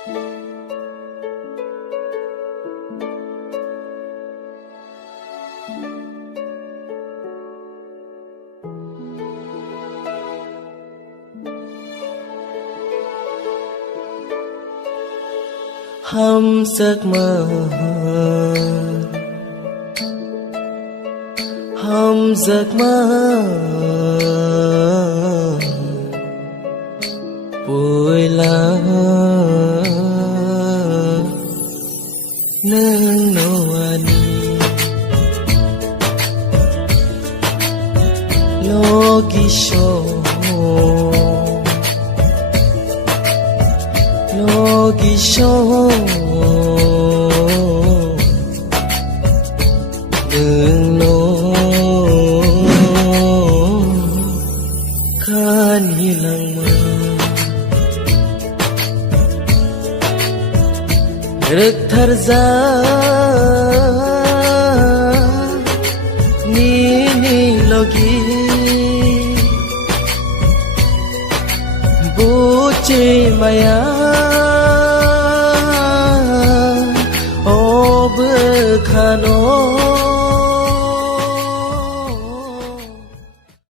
Hăm giấc mơ, hăm giấc mơ, vui lá nương noani logisho nương no kan hilang rực thar ra ni logi buci maya o bekhano